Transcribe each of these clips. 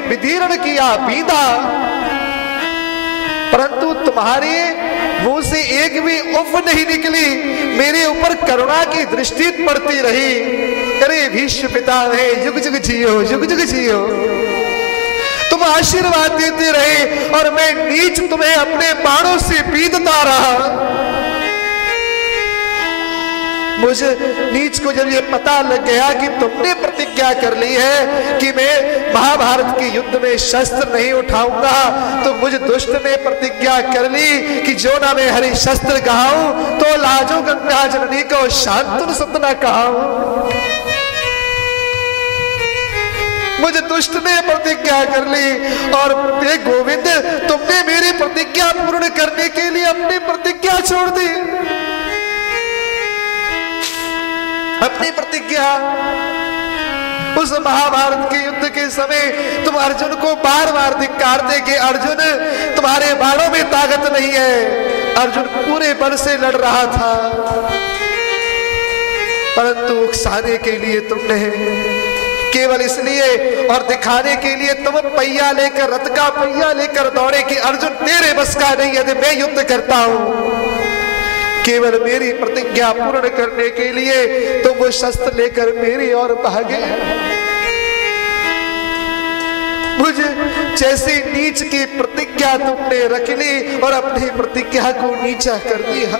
विदीर्ण किया पीता, परंतु तुम्हारे मुंह से एक भी उफ नहीं निकली, मेरे ऊपर करुणा की दृष्टि पड़ती रही। अरे भीष्म पितामह, युग युग जियो, युग युग जियो। तुम आशीर्वाद देते रहे और मैं नीच तुम्हें अपने बाणों से पीटता रहा। मुझे नीच को जब ये पता लग गया कि तुमने प्रतिज्ञा कर ली है कि मैं महाभारत के युद्ध में शस्त्र नहीं उठाऊंगा, तो मुझ दुष्ट ने प्रतिज्ञा कर ली कि जो ना मैं हरि शस्त्र कहाऊं तो लाजो गंगा जननी को शांतन सुत न कहाऊं। मुझे दुष्ट ने प्रतिज्ञा कर ली और हे गोविंद, तुमने मेरी प्रतिज्ञा पूर्ण करने के लिए अपनी प्रतिज्ञा छोड़ दी। अपनी प्रतिज्ञा उस महाभारत के युद्ध के समय तुम अर्जुन को बार बार धिक्कारते कि अर्जुन तुम्हारे बाणों में ताकत नहीं है। अर्जुन पूरे बल से लड़ रहा था, परंतु उकसाने के लिए तुमने, केवल इसलिए और दिखाने के लिए तुम पहिया लेकर, रथ का पहिया लेकर दौड़े कि अर्जुन तेरे बस का नहीं है, मैं युद्ध करता हूं। केवल मेरी प्रतिज्ञा पूर्ण करने के लिए तुम वो शस्त्र लेकर मेरी ओर भागे। मुझे जैसी नीच की प्रतिज्ञा तुमने रख ली और अपनी प्रतिज्ञा को नीचा कर दिया।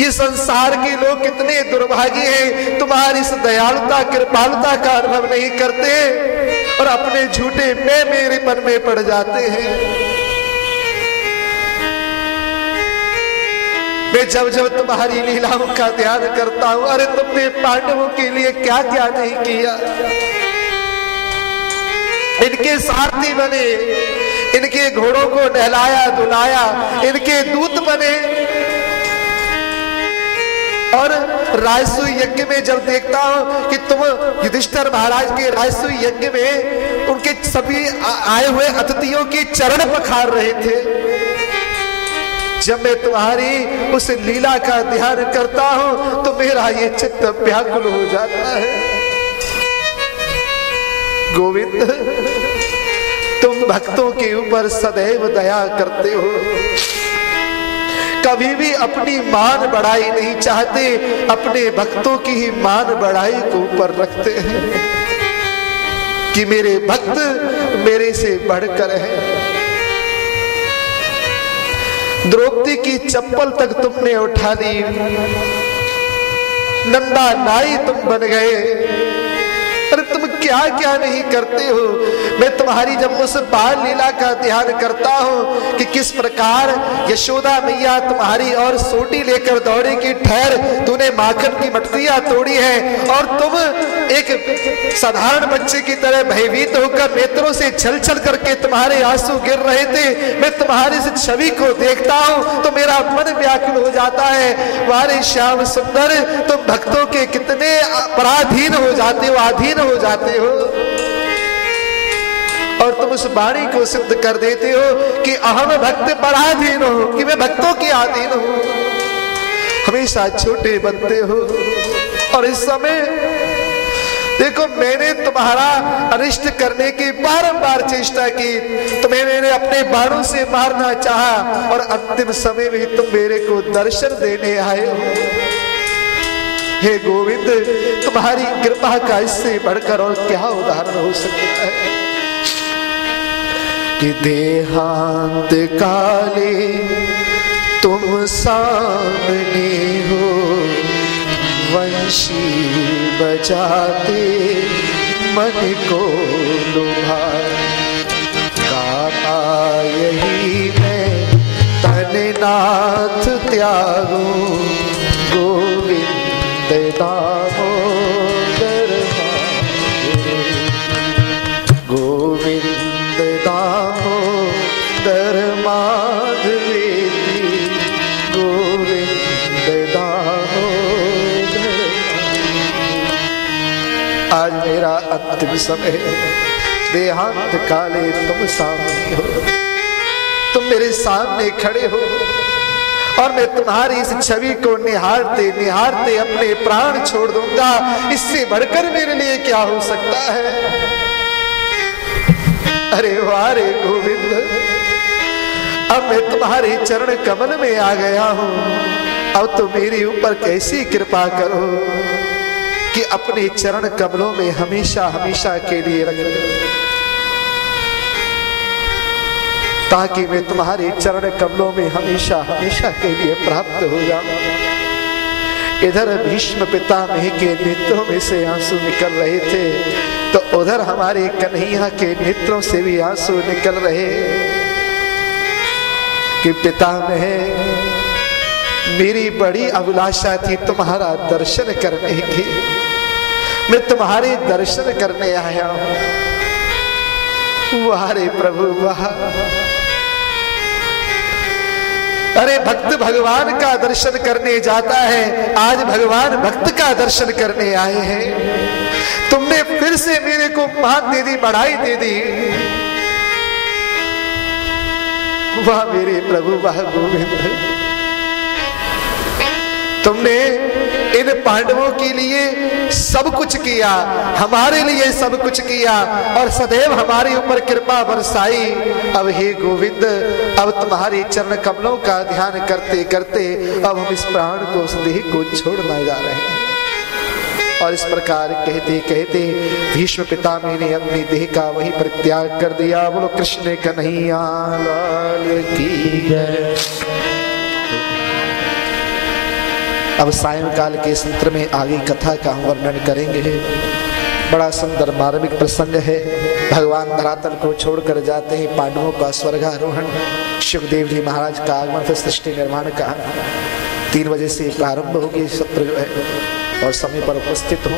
ये संसार के लोग कितने दुर्भागी हैं, तुम्हारी इस दयालुता कृपालुता का अनुभव नहीं करते और अपने झूठे मैं मेरेपन में पड़ जाते हैं। मैं जब जब तुम्हारी लीलाओं का ध्यान करता हूं, अरे तुमने पांडवों के लिए क्या क्या नहीं किया। इनके सारथी बने, इनके घोड़ों को नहलाया धुलाया, इनके दूत बने। और राजसूय यज्ञ में जब देखता हूं कि तुम युधिष्ठिर महाराज के राजसूय यज्ञ में उनके सभी आए हुए अतिथियों के चरण पखार रहे थे, जब मैं तुम्हारी उस लीला का ध्यान करता हूं तो मेरा ये चित्त व्याकुल हो जाता है। गोविंद, तुम भक्तों के ऊपर सदैव दया करते हो, कभी भी अपनी मान बढ़ाई नहीं चाहते, अपने भक्तों की ही मान बढ़ाई को ऊपर रखते हैं कि मेरे भक्त मेरे से बढ़कर हैं। द्रौपदी की चप्पल तक तुमने उठा ली, नंदा नाई तुम बन गए। अरे तुम क्या क्या नहीं करते हो। मैं तुम्हारी जब उस बाल लीला का ध्यान करता हूं कि किस प्रकार यशोदा मैया तुम्हारी और सोटी लेकर दौड़े कि ठहर, तूने माखन की मटकियां तोड़ी है, और तुम एक साधारण बच्चे की तरह भयभीत होकर नेत्रों से छल छल करके तुम्हारे आंसू गिर रहे थे। मैं तुम्हारी इस छवि को देखता हूं तो मेरा मन व्याकुल हो जाता है। वारे श्याम सुंदर, तुम भक्तों के कितने पराधीन हो जाते हो, अधीन हो जाते हो, और तुम उस वाणी को सिद्ध कर देते हो कि अहम भक्त पराधीन हो, कि मैं भक्तों के अधीन हूं। हमेशा छोटे बनते हो। और इस समय देखो, मैंने तुम्हारा अनिष्ट करने की बारंबार चेष्टा की, तुम्हें मैंने अपने बाणों से मारना चाहा, और अंतिम समय में तुम मेरे को दर्शन देने आए हो। हे गोविंद, तुम्हारी कृपा का इससे बढ़कर और क्या उदाहरण हो सकता है कि देहांत काले तुम सामने हो, वंशी बजाते मन को लुभाए। गाता यही मैं तननाथ त्यागूं, गोविंद दामोदर गोविंद दामोदर माधवेति, गोविंद दामोदर। आज मेरा अंतिम समय है, देहांत काले तुम सामने हो, तुम मेरे सामने खड़े हो, और मैं तुम्हारी इस छवि को निहारते निहारते अपने प्राण छोड़ दूंगा। इससे बढ़कर मेरे लिए क्या हो सकता है। वारे गोविंद, अब मैं तुम्हारे चरण कमल में आ गया हूं, अब तो मेरे ऊपर कैसी कृपा करो कि अपने चरण कमलों में हमेशा हमेशा के लिए रख ले, ताकि मैं तुम्हारे चरण कमलों में हमेशा हमेशा के लिए प्राप्त हो जाऊं। इधर भीष्म पितामह के नेत्रों में से आंसू निकल रहे थे, तो उधर हमारे कन्हैया के नेत्रों से भी आंसू निकल रहे कि पितामह, मेरी बड़ी अभिलाषा थी तुम्हारा दर्शन करने की, मैं तुम्हारे दर्शन करने आया हूं। वाह रे प्रभु वाह, अरे भक्त भगवान का दर्शन करने जाता है, आज भगवान भक्त का दर्शन करने आए हैं। तुमने फिर से मेरे को मान दे दी, बढ़ाई दे दी। वाह मेरे प्रभु वाह गोविंद, तुमने इन पांडवों के लिए सब कुछ किया, हमारे लिए सब कुछ किया और सदैव हमारे ऊपर कृपा बरसाई। अब हे गोविंद, अब तुम्हारे चरण कमलों का ध्यान करते करते अब हम इस प्राण को, उस देह को छोड़ना जा रहे हैं। और इस प्रकार कहते कहते भीष्म पितामह ने अपनी देह का वहीं पर त्याग कर दिया। बोलो कृष्ण कन्हैया लाल की जय। अब सायंकाल के सत्र में आगे कथा का हम वर्णन करेंगे। बड़ा सुंदर मार्मिक प्रसंग है। भगवान धरातल को छोड़कर जाते हैं, पांडवों का स्वर्गारोहण, शिवदेव जी महाराज का आगमन, फिर सृष्टि निर्माण का 3 बजे से प्रारंभ होगी सत्र जो है, और समय पर उपस्थित हो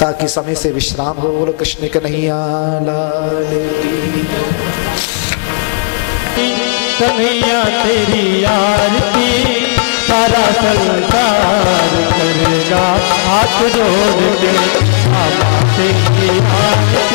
ताकि समय से विश्राम हो। बोलो कृष्ण कन्हैया लाल की। कन्हैया तेरी आरती सारा संसार करेगा, हाथ जोड़ के आवा तेरी आरती